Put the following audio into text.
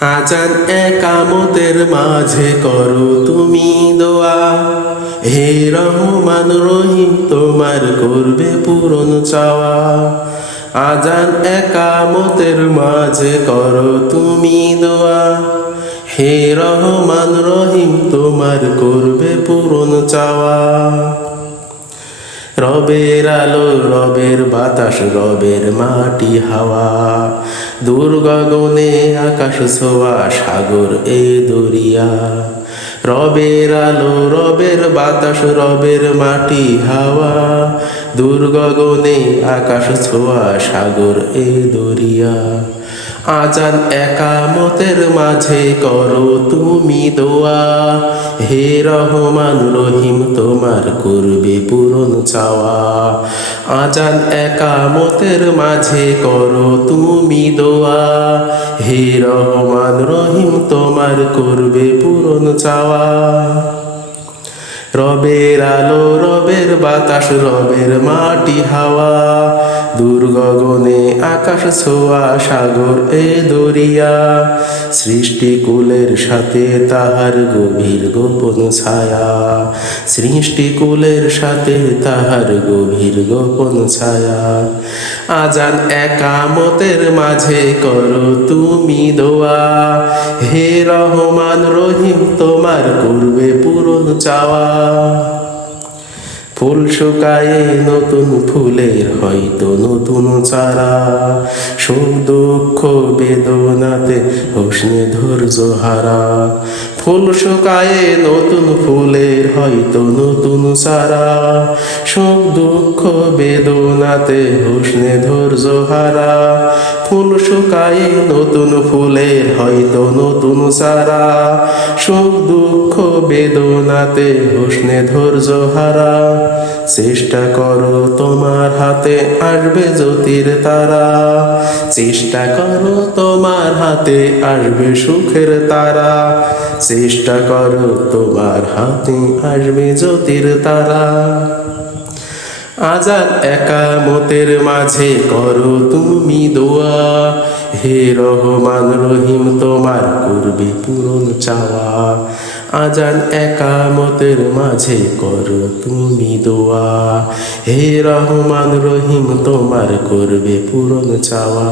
আজান একামতের মাঝে করো তুমি দোয়া। হে রহমান রহিম, তোমার করবে পূরণ চাওয়া। আজান একামতের মাঝে করো তুমি দোয়া। হে রহমান রহিম, তোমার করবে পূরণ চাওয়া। রবের আলো, রবের বাতাস, রবের মাটি হাওয়া। দূর আকাশ ছোয়া, সাগর এ দরিয়া। রবের আলো, রবের বাতাস, রবের মাটি হাওয়া। দূর আকাশ ছোয়া, সাগর এ দরিয়া। আজান একামতের মাঝে করো তুমি দোয়া। হে রহমান রহিম, তোমার করবে পূরণ চাওয়া। আজান একামতের মাঝে করো তুমি দোয়া। হে রহমান রহিম, তোমার করবে পূরণ চাওয়া। রবের আলো, রবের বাতাস, রবের মাটি হাওয়া। দূর গগনে আকাশ ছোয়া, সাগর এ দরিয়া। সৃষ্টিকুলের সাথে তাহার গভীর গোপন ছায়া। সৃষ্টিকুলের সাথে তাহার গভীর গোপন ছায়া। আজান একামতের মাঝে করো তুমি দোয়া। হে রহমান রহিম, তোমার করবে পূরণ চাওয়া। ফুল শুকায়ে নতুন ফুলের হয়তো নতুন চারা। সুখ, দুঃখ, বেদনাতে হোসনে ধৈর্য হারা। ফুল শুকায়ে নতুন ফুলের হয়তো নতুন চারা। সুখ, দুঃখ, বেদনাতে হোসনে ধৈর্য হারা। ফুল শুকায়ে নতুন ফুলের হয়তো নতুন চারা। সুখ, দুঃখ বেদনাতে হোসনে ধৈর্য হারা। চেষ্টা করো তোমার হাতে, আসবে জ্যোতির তারা। চেষ্টা করো তোমার হাতে, আসবে সুখের তারা। চেষ্টা করো তোমার হাতে, আসবে জ্যোতির তারা। আজান একামতের মাঝে করো তুমি দোয়া। হে রহমান রহিম, তোমার করবে পূরণ চাওয়া। আজান একামতের মাঝে করো তুমি দোয়া। হে রহমান রহিম তোমার করবে পূরণ চাওয়া।